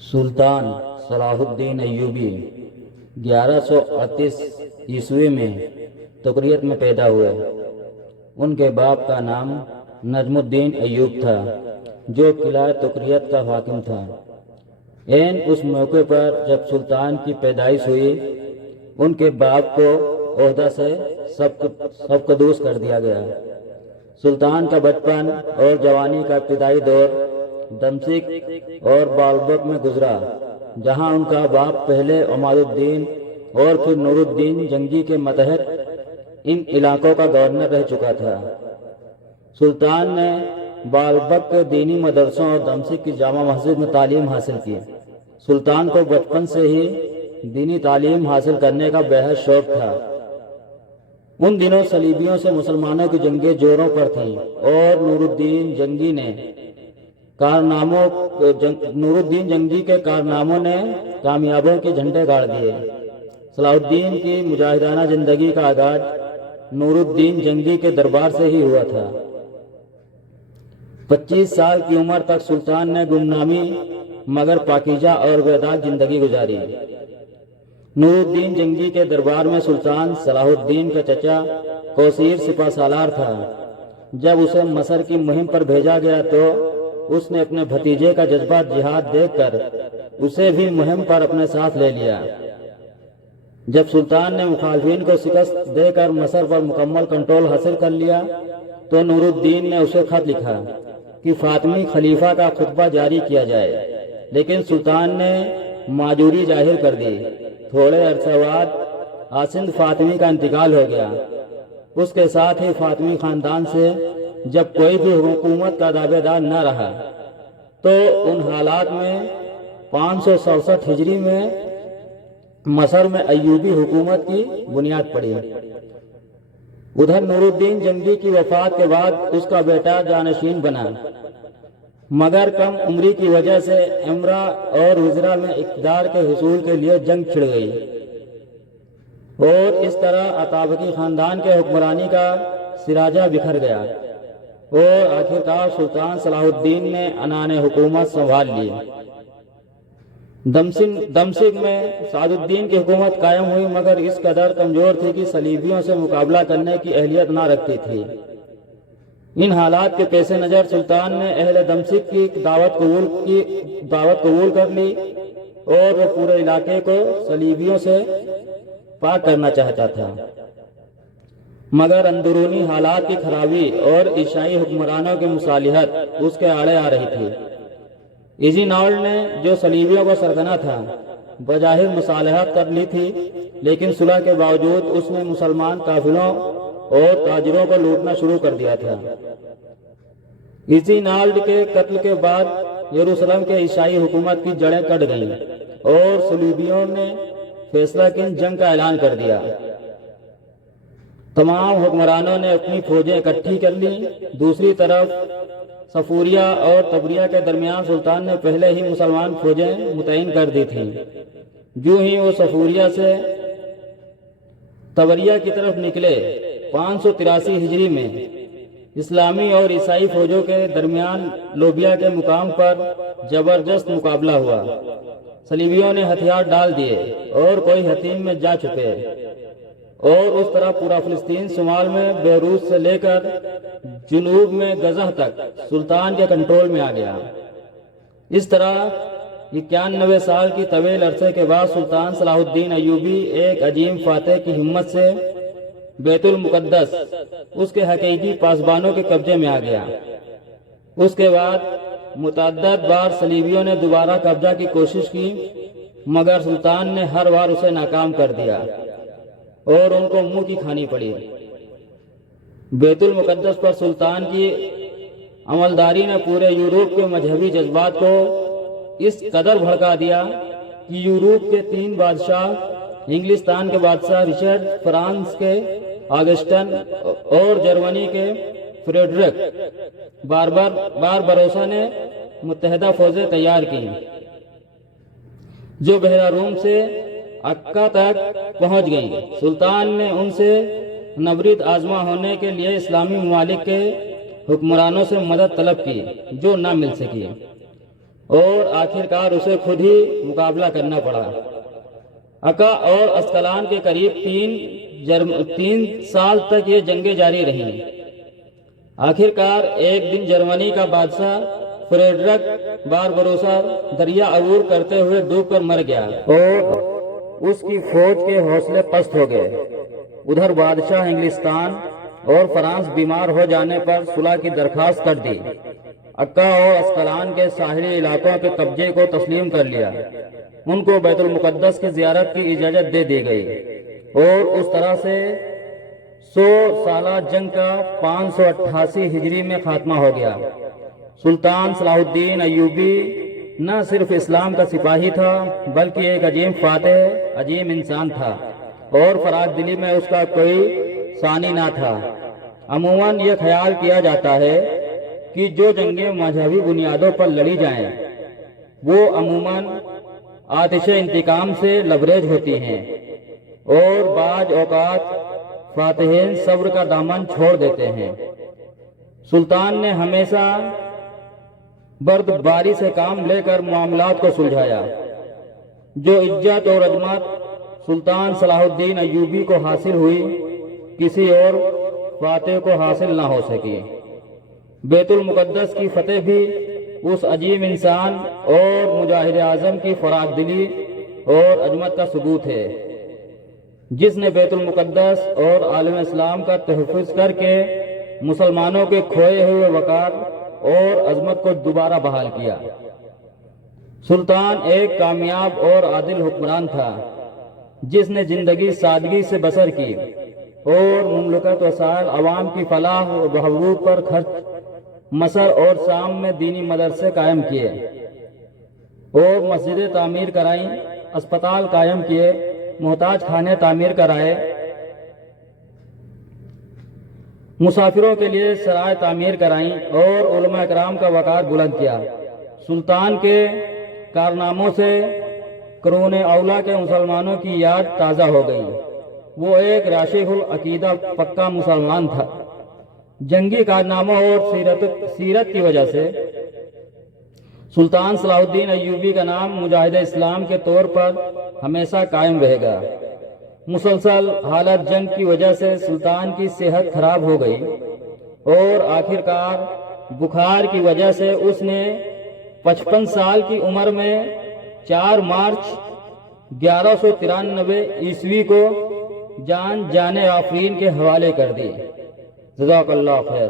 सुल्तान सलाह उद्दीन अय्यूबी 1138 ईस्वी में तुकरियत में पैदा हुए। उनके बाप का नाम नजमुद्दीन अय्यूब था, जो किला तुकरियत का हाकिम था। ऐन उस मौके पर जब सुल्तान की पैदाइश हुई, उनके बाप को ओहदा से सबकदूस कर दिया गया। सुल्तान का बचपन और जवानी का इब्तिदाई दौर दमश्क और बालबक में गुजरा, जहां उनका बाप पहले उमारुद्दीन और फिर नूरुद्दीन जंगी के मतहत इन इलाकों का गवर्नर रह चुका था। सुल्तान ने बालबक के दीनी मदरसों और दमश्क की जामा मस्जिद में तालीम हासिल की। सुल्तान को बचपन से ही दीनी तालीम हासिल करने का बेहद शौक था। उन दिनों सलीबियों से मुसलमानों की जंगें जोरों पर थीं और नूरुद्दीन जंगी के कारनामों ने कामयाबों के झंडे गाड़ दिए। सलाहुद्दीन की मुजाहिदाना जिंदगी का आगाज नूरुद्दीन जंगी के दरबार से ही हुआ था। 25 साल की उम्र तक सुल्तान ने गुमनामी मगर पाकीजा और बेदाग जिंदगी गुजारी। नूरुद्दीन जंगी के दरबार में सुल्तान सलाहुद्दीन का चचा कोसीर सिपा सालार था। जब उसे मसर की मुहिम पर भेजा गया तो उसने अपने भतीजे का जज्बा जिहाद देखकर उसे भी मुहिम पर अपने साथ ले लिया। जब सुल्तान ने मुखालफिन को शिकस्त देकर मसर पर मुकम्मल कंट्रोल हासिल कर लिया, तो नूरुद्दीन ने उसे खत लिखा कि फातिमी खलीफा का खुतबा जारी किया जाए, लेकिन सुल्तान ने माजूरी जाहिर कर दी। थोड़े अरसे बाद आसिंद फातिमी का इंतकाल हो गया। उसके साथ ही फातिमी खानदान से जब कोई भी हुकूमत का दावेदार न रहा, तो उन हालात में 567 हिजरी में मसर में अय्यूबी हुकूमत की बुनियाद पड़ी। उधर नूरुद्दीन जंगी की वफात के बाद उसका बेटा जानशीन बना, मगर कम उम्री की वजह से इमरा और विजरा में इक़्तिदार के हुसूल के लिए जंग छिड़ गई और इस तरह अताबकी खानदान के हुक्मरानी का सिराजा बिखर गया और आखिरकार सुल्तान सलाहुद्दीन ने अनाने हुकूमत संभाल ली। दमश्क में सादुद्दीन की हुकूमत कायम हुई, मगर इस कदर कमजोर थी कि सलीबियों से मुकाबला करने की अहलियत न रखती थी। इन हालात के पेश नज़र सुल्तान ने अहले दमश्क की दावत कबूल कर ली और वो पूरे इलाके को सलीबियों से पाक करना चाहता था, मगर अंदरूनी हालात की खराबी और ईसाई हुक्मरानों की मुसालिहत उसके आड़े आ रही थी। इज़ीनाल्ड ने, जो सलीबियों को सरगना था, बजाहिर मुसालहत कर ली थी, लेकिन सुलह के बावजूद उसने मुसलमान काफिलों और ताजिरों को लूटना शुरू कर दिया था। इज़ीनाल्ड के कत्ल के बाद यरूशलेम के ईसाई हुकूमत की जड़ें कट गईं और सलीबियों ने फैसला किन जंग का ऐलान कर दिया। तमाम हुक्मरानों ने अपनी फौजें इकट्ठी कर ली। दूसरी तरफ सफूरिया और तबरिया के दरमियान सुल्तान ने पहले ही मुसलमान फौजें मुतय्यन कर दी थीं। जो ही वो सफूरिया से तबरिया की तरफ निकले, 583 हिजरी में इस्लामी और ईसाई फौजों के दरमियान लोबिया के मुकाम पर जबरदस्त मुकाबला हुआ। सलीबियों ने हथियार डाल दिए और कोई हतीम में जा छुपे और उस तरह पूरा फिलिस्तीन शुमाल में बेरूत से लेकर जुनूब में गज़ह तक सुल्तान के कंट्रोल में आ गया। इस तरह 91 साल की तवील अरसे के बाद सुल्तान सलाहुद्दीन अय्यूबी एक अजीम फातेह की हिम्मत से बैतुल मुक़द्दस उसके हकीकी पासबानों के कब्जे में आ गया। उसके बाद मुतअद्दिद बार सलीबियों ने दोबारा कब्जा की कोशिश की, मगर सुल्तान ने हर बार उसे नाकाम कर दिया और उनको मुंह की खानी पड़ी। बैतुल मुक़द्दस पर सुल्तान की अमलदारी ने पूरे यूरोप के मजहबी जज्बात को इस कदर भड़का दिया कि यूरोप के 3 बादशाह, इंग्लिस्तान के बादशाह रिचर्ड, फ्रांस के ऑगस्टन और जर्मनी के फ्रेडरिक बारबरोसा ने मुत्तहिदा फौजें तैयार की, जो बहरा रूम से अक्का तक पहुंच गई। सुल्तान ने उनसे नबरीद आजमा होने के लिए इस्लामी ममालिक के हुक्मरानों से मदद तलब की, जो न मिल सकी। اور آخرکار اسے خود ہی مقابلہ کرنا پڑا۔ عقا اور اسقلان کے قریب 3 سال تک یہ جنگیں جاری رہیں۔ آخرکار ایک دن جرمنی کا بادشاہ فریڈرک باربروسا دریا عبور کرتے ہوئے ڈوب کر مر گیا اور اس کی فوج کے حوصلے پست ہو گئے۔ ادھر بادشاہ انگلستان اور فرانس بیمار ہو جانے پر صلح کی درخواست کر دی۔ عکا اور اسقلان کے ساحلی علاقوں کے قبضے کو تسلیم کر لیا۔ ان کو بیت المقدس کی زیارت کی اجازت دے دی گئی اور اس طرح سے 100 سالہ جنگ کا 588 ہجری میں خاتمہ ہو گیا۔ سلطان صلاح الدین ایوبی نہ صرف اسلام کا سپاہی تھا بلکہ ایک عظیم فاتح، عظیم انسان تھا اور فراخ دلی میں اس کا کوئی ثانی نہ تھا۔ عموماً یہ خیال کیا جاتا ہے کہ جو جنگیں مذہبی بنیادوں پر لڑی جائیں وہ عموماً آتش انتقام سے لبریز ہوتی ہیں اور بعض اوقات فاتحین صبر کا دامن چھوڑ دیتے ہیں۔ سلطان نے ہمیشہ بردباری سے کام لے کر معاملات کو سلجھایا۔ جو عزت اور عظمت سلطان صلاح الدین ایوبی کو حاصل ہوئی کسی اور فاتح کو حاصل نہ ہو سکی۔ بیت المقدس کی فتح بھی اس عظیم انسان اور مجاہد اعظم کی فراخ دلی اور عظمت کا ثبوت ہے جس نے بیت المقدس اور عالم اسلام کا تحفظ کر کے مسلمانوں کے کھوئے ہوئے وقار اور عظمت کو دوبارہ بحال کیا۔ سلطان ایک کامیاب اور عادل حکمران تھا جس نے زندگی سادگی سے بسر کی اور مملکت وسائل عوام کی فلاح و بہبود پر خرچ۔ مصر اور شام میں دینی مدرسے قائم کیے اور مسجدیں تعمیر کرائیں، اسپتال قائم کیے، محتاج خانے تعمیر کرائے، مسافروں کے لیے سرائے تعمیر کرائیں اور علماء اکرام کا وقار بلند کیا۔ سلطان کے کارناموں سے قرون اولیٰ کے مسلمانوں کی یاد تازہ ہو گئی۔ وہ ایک راشد العقیدہ پکا مسلمان تھا۔ جنگی کارناموں اور سیرت کی وجہ سے سلطان صلاح الدین ایوبی کا نام مجاہد اسلام کے طور پر ہمیشہ قائم رہے گا۔ مسلسل حالت جنگ کی وجہ سے سلطان کی صحت خراب ہو گئی اور آخرکار بخار کی وجہ سے اس نے 55 سال کی عمر میں 4 مارچ 1193 عیسوی کو جان آفرین کے حوالے کر دی۔ جزاک اللہ خیر۔